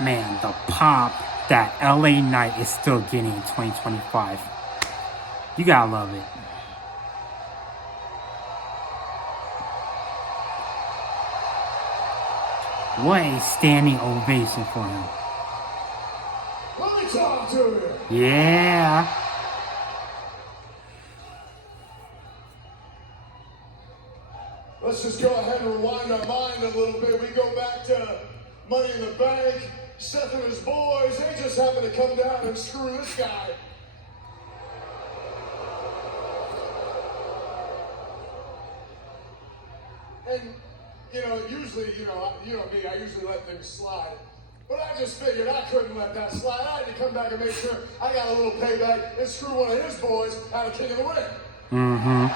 Man, the pop that LA Knight is still getting in 2025. You gotta love it. What a standing ovation for him. Let me talk to you. Yeah. Let's just go ahead and rewind our mind a little bit. We go back to Money in the Bank. Seth and his boys, they just happened to come down and screw this guy. And, usually, you know me, I usually let things slide. But I just figured I couldn't let that slide. I had to come back and make sure I got a little payback and screw one of his boys out of King of the Ring. Mm-hmm.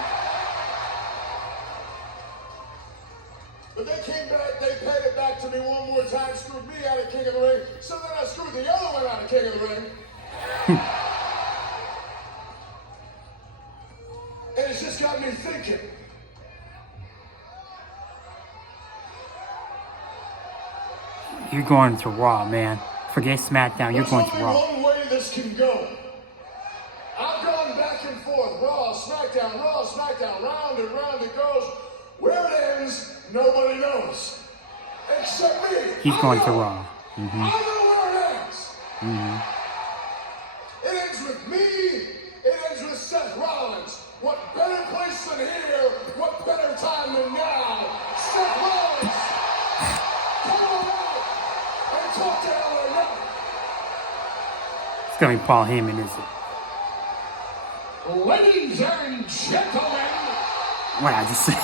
But they came back, they paid it back to me one more time, screwed me out of King of the Ring, so then I screwed the other one out of King of the Ring. And it's just got me thinking. You're going to Raw, man. Forget Smackdown, you're going to Raw. There's only one way this can go. I've gone back and forth, Raw, Smackdown, round and round it goes. Where it ends, nobody knows. Except me. He's going to Raw. Mm-hmm. I know where it ends. Mm-hmm. It ends with me. It ends with Seth Rollins. What better place than here? What better time than now? Seth Rollins. Pull him out and talk to LA Knight. It's going to be Paul Heyman, is it? Ladies and gentlemen. What did I just say?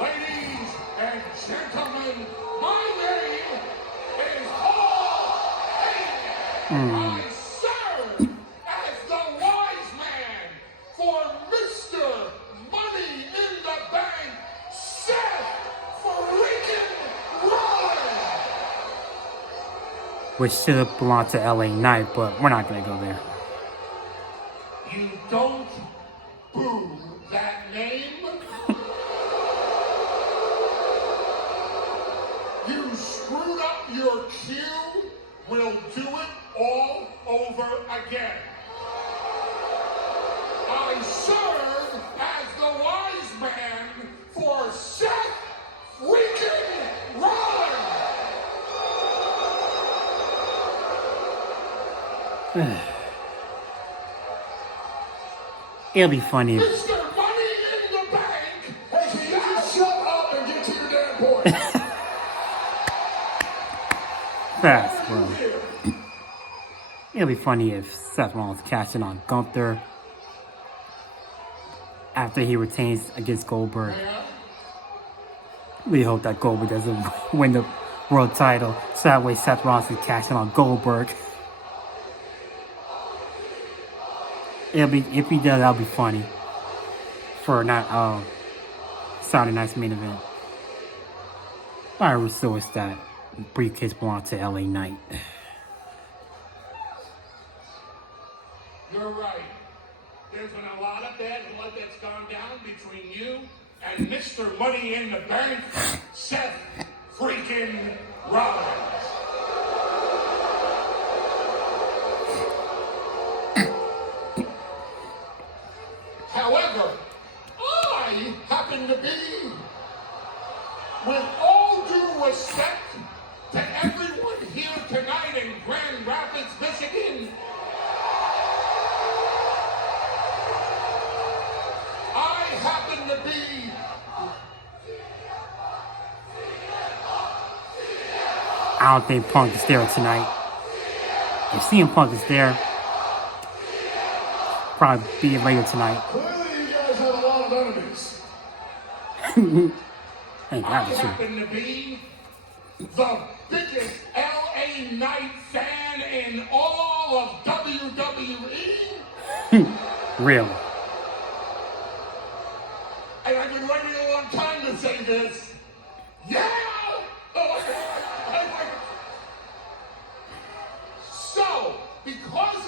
Ladies and gentlemen, my name is Paul Heyman. I serve as the wise man for Mr. Money in the Bank, Seth freaking Rollins. Which should have belonged to LA Knight, but we're not going to go there. You don't boo that name. You screwed up your cue. We'll do it all over again. I serve as the wise man for Seth freaking Rollins. It'll be funny. Mr. Money in the Bank. Hey, can you just shut up and get to your damn point? Fast, bro. It'll be funny if Seth Rollins cashed in on Gunther after he retains against Goldberg. We hope that Goldberg doesn't win the world title, so that way Seth Rollins can cash in on Goldberg. If he does, that'll be funny for not Saturday night's main event. Alright, so it's that briefcase belonged to LA Knight. You're right. There's been a lot of bad blood that's gone down between you and Mr. Money in the Bank, Seth freaking Rollins. However, I happen to be, with all due respect to everyone here tonight in Grand Rapids, Michigan, I happen to be I don't think Punk is there tonight. If CM Punk is there, probably be later tonight. Clearly, you guys have a lot of enemies. Thank I God for sure. happen to be the biggest LA Knight fan in all of WWE. Really. And I've been waiting a long time to say this. Yeah! The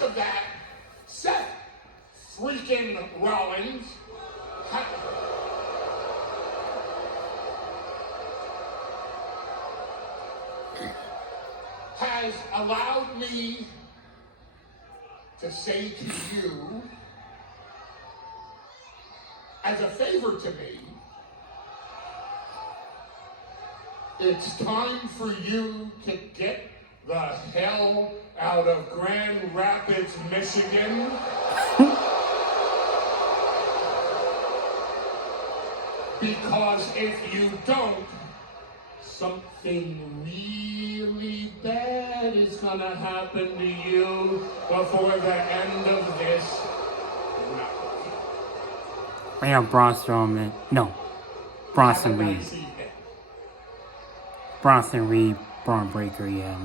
of that, Seth freaking Rollins has allowed me to say to you, as a favor to me, it's time for you to get the hell out of Grand Rapids, Michigan. Because if you don't, something really bad is gonna happen to you before the end of this round. I have Braun Strowman. No. Bronson Reed. Bronson Reed, Braun Breaker, yeah.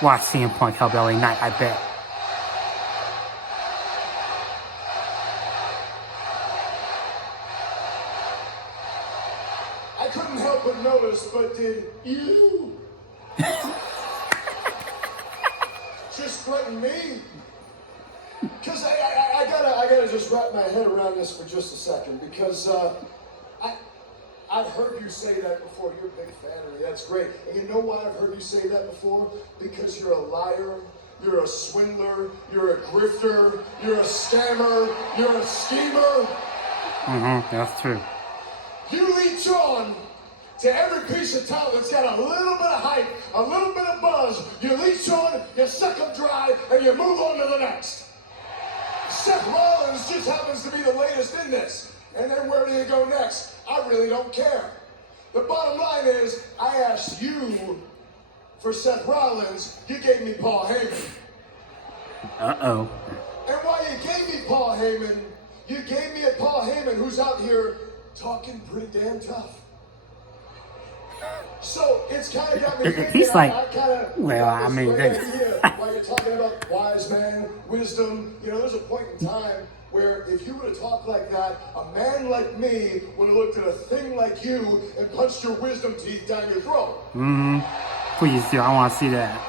Watch CM Punk help LA Knight, I bet. I couldn't help but notice, but did you just threaten me? Because I gotta just wrap my head around this for just a second, because I've heard you say that before. You're a big fan of me. That's great. And you know why I've heard you say that before? Because you're a liar, you're a swindler, you're a grifter, you're a scammer, you're a schemer. That's true. You leech on to every piece of talent that's got a little bit of hype, a little bit of buzz. You leech on, you suck them dry, and you move on to the next. Seth Rollins just happens to be the latest in this. And then where do you go next? I really don't care. The bottom line is, I asked you for Seth Rollins, you gave me Paul Heyman. Uh-oh. And while you gave me Paul Heyman, you gave me a Paul Heyman who's out here talking pretty damn tough. So it's kind of got me thinking. He's like, well, I mean, while you're talking about wise man, wisdom, you know, there's a point in time where if you would have talked like that, a man like me would have looked at a thing like you and punched your wisdom teeth down your throat. Please do. I want to see that.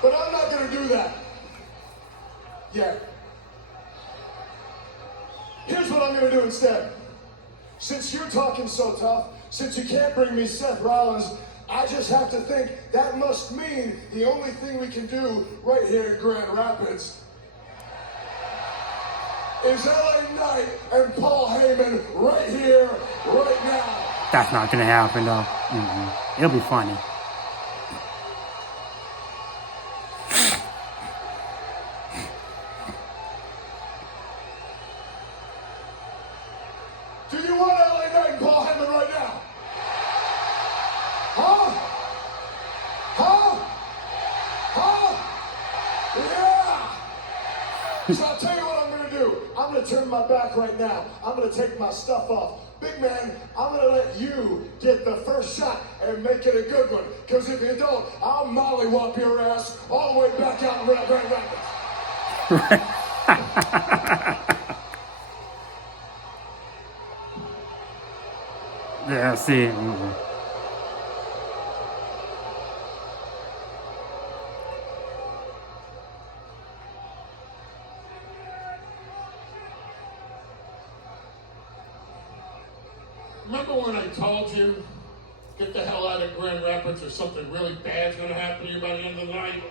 But I'm not going to do that. Yeah. Here's what I'm going to do instead. Since you're talking so tough, since you can't bring me Seth Rollins, I just have to think that must mean the only thing we can do right here in Grand Rapids is LA Knight and Paul Heyman right here, right now. That's not going to happen, though. It'll be funny. Do you want LA Knight and Paul Heyman right now? Huh? Yeah! So I'll tell you what I'm going to do. I'm going to turn my back right now. I'm going to take my stuff off. Big man, I'm going to let you get the first shot and make it a good one. Because if you don't, I'll mollywop your ass all the way back out in Grand Rapids. Yeah, see. Remember when I told you, get the hell out of Grand Rapids or something really bad's going to happen to you by the end of the night?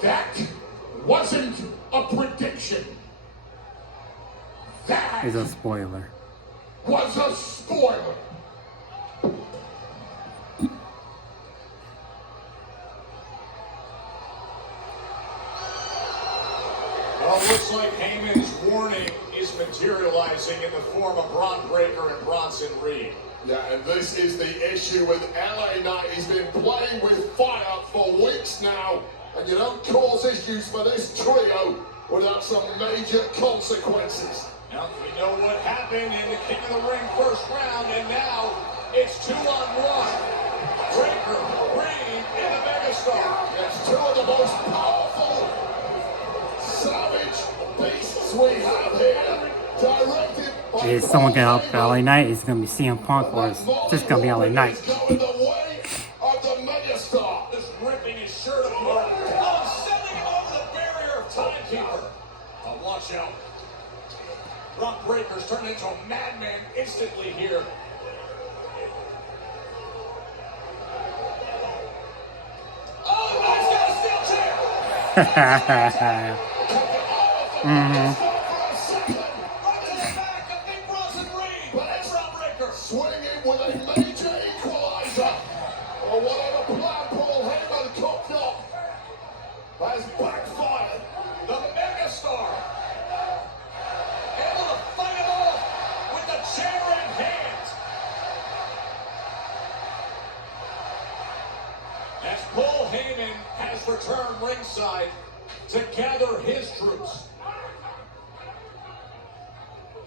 That wasn't a prediction. That Is a spoiler. Was a spoiler. Well, it looks like Heyman's warning is materializing in the form of Braun Breaker and Bronson Reed. Yeah, and this is the issue with LA Knight. He's been playing with fire for weeks now, and you don't cause issues for this trio without some major consequences. Now, we know what happened in the King of the Ring first round, and now it's 2-on-1. Breaker, Reed, and the Megastar. It's two of the most powerful, savage beasts we have here. Directed by Is someone going to help LA Knight? Is it going to be CM Punk or is this going to be LA Knight? Going the way of the Megastar. Breaker's turned into a madman instantly here. Oh, he's got a steel chair! Swinging with a major equalizer. Or whatever plan Paul Heyman cooked up has backfired. The megastar able to fight it off with the chair in hand. As Paul Heyman has returned ringside to gather his troops.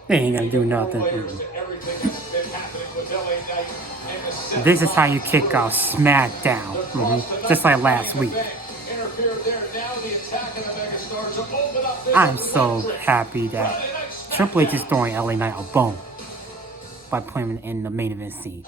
They ain't gonna do nothing. Everything that's been happening with LA Knight and the Seth This is how you Rollins kick off Smackdown. Just like last week. interfered there. Now the attack of the megastar to open up this I'm so happy that Triple H is throwing LA Knight a bone by putting him in the main event scene.